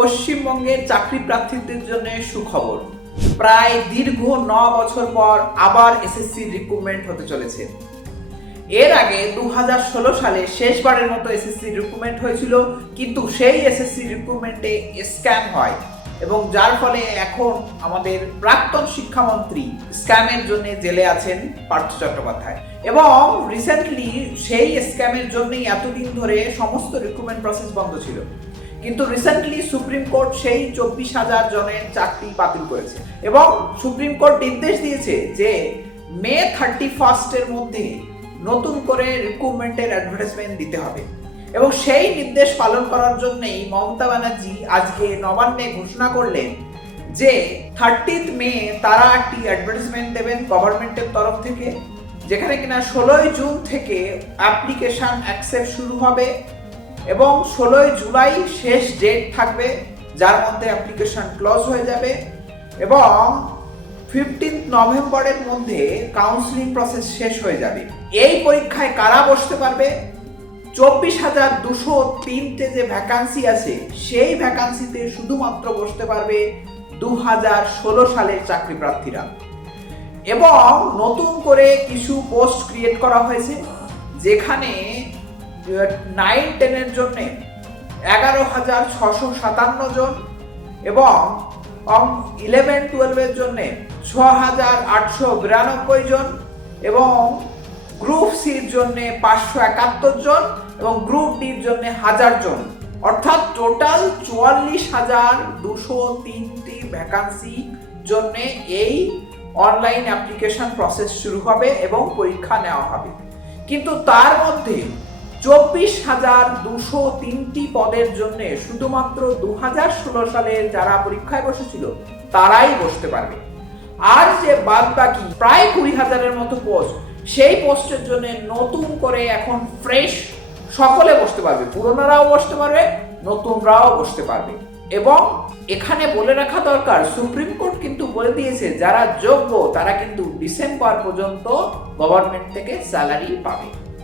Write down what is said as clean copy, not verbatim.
পশ্চিমবঙ্গের চাকরি প্রার্থীদের জন্য সুখবর। প্রায় দীর্ঘ 9 বছর পর আবার এসএসসি রিক্রুটমেন্ট হতে চলেছে। এর আগে 2016 সালে শেষবারের মতো এসএসসি রিক্রুটমেন্ট হয়েছিল, কিন্তু সেই এসএসসি রিক্রুটমেন্টে স্ক্যাম হয় এবং যার ফলে এখন আমাদের প্রাক্তন শিক্ষামন্ত্রী স্ক্যামের জন্য জেলে আছেন পার্থ চট্টোপাধ্যায়। এবং রিসেন্টলি সেই স্ক্যামের জন্যই এতদিন ধরে সমস্ত রিক্রুটমেন্ট প্রসেস বন্ধ ছিল, কিন্তু রিসেন্টলি সুপ্রিম কোর্ট সেই 24,000 জনের চাকরি বাতিল করেছে এবং সুপ্রিম কোর্ট নির্দেশ দিয়েছে যে মে 31 এর মধ্যে নতুন করে রিক্রুটমেন্টের অ্যাডভার্টাইজমেন্ট দিতে হবে। এবং সেই নির্দেশ পালন করার জন্যই মমতা ব্যানার্জি আজকে নবান্নে ঘোষণা করলেন যে 30 মে তারা একটি অ্যাডভার্টাইজমেন্ট দেবেন গভর্নমেন্টের তরফ থেকে, যেখানে কিনা 16 জুন থেকে অ্যাপ্লিকেশন অ্যাকসেপ্ট শুরু হবে এবং 16 জুলাই শেষ ডেট থাকবে, যার মধ্যে অ্যাপ্লিকেশন ক্লোজ হয়ে যাবে এবং 15 নভেম্বরের মধ্যে কাউন্সিলিং প্রসেস শেষ হয়ে যাবে। এই পরীক্ষায় কারা বসতে পারবে? 24,203টে যে ভ্যাকান্সি আছে সেই ভ্যাকান্সিতে শুধুমাত্র বসতে পারবে 2016 সালের চাকরি প্রার্থীরা। এবং নতুন করে কিছু পোস্ট ক্রিয়েট করা হয়েছে, যেখানে 9-10 এর জন্য 11,657 জন এবং 11-12 এর জন্য 6,892 জন এবং গ্রুপ সির জন্য 571 জন এবং গ্রুপ ডির জন্য 1000 জন, অর্থাৎ টোটাল 44,203টি ভ্যাকান্সি জন্য এই অনলাইন অ্যাপ্লিকেশন প্রসেস শুরু হবে এবং পরীক্ষা নেওয়া হবে। কিন্তু তার মধ্যে 24,203টি পদের জন্য শুধুমাত্র 2016 সালের যারা পরীক্ষায় বসেছিল তারাই বসতে পারবে। আর যে বাদ বাকি প্রায় 20,000-এর মতো পোস্ট, সেই পোস্টের জন্য নতুন করে এখন ফ্রেশ সকলে বসতে পারবে, পুরনোরাও বসতে পারবে, নতুনরাও বসতে পারবে। এবং এখানে বলে রাখা দরকার, সুপ্রিম কোর্ট কিন্তু বলে দিয়েছে যারা যোগ্য তারা কিন্তু ডিসেম্বর পর্যন্ত গভর্নমেন্ট থেকে স্যালারি পাবে।